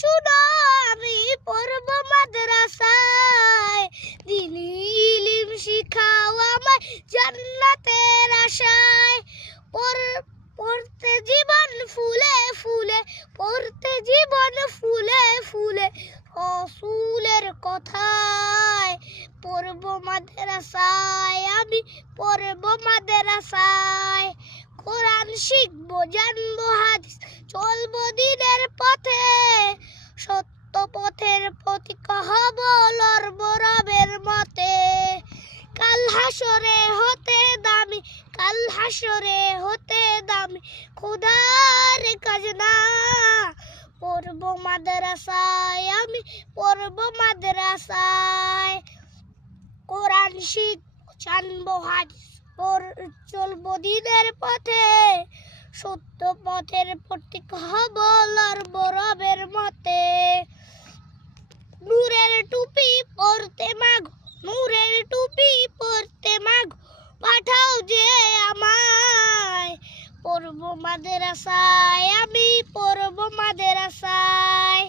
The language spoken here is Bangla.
শুনো আমি পড়ব মাদ্রাসায়, দিনী ইলম শিখাও আমায় জান্নাতের আশায়। পড়তে জীবন ফুলে ফুলে, পড়তে জীবন ফুলে ফুলে, রসুলের কথায় পড়ব মাদ্রাসায়, আমি পড়ব মাদ্রাসায়। কোরআন শিখবো, জানবো হাদিস, চলবো দ্বীনের পথে, সত্য পথের পথিক হব, লড়ব রবের মতে। কাল হাসরে হতে দামি, কাল হাসরে হতে দামি, খোদার খাজনা। পড়ব মাদ্রাসায়, আমি পড়ব মাদ্রাসায়। কোরআন শিখবো, জানবো হাদিস, চলবো দ্বীনের পথে, সত্য পথের পথিক হব, লড়ব রবের মতে। নূরের টুপি পরতে মাগো, নূরের টুপি পরতে মাগো, পাঠাও যে আমায়। পড়ব মাদ্রাসায়, আমি পড়ব মাদ্রাসায়।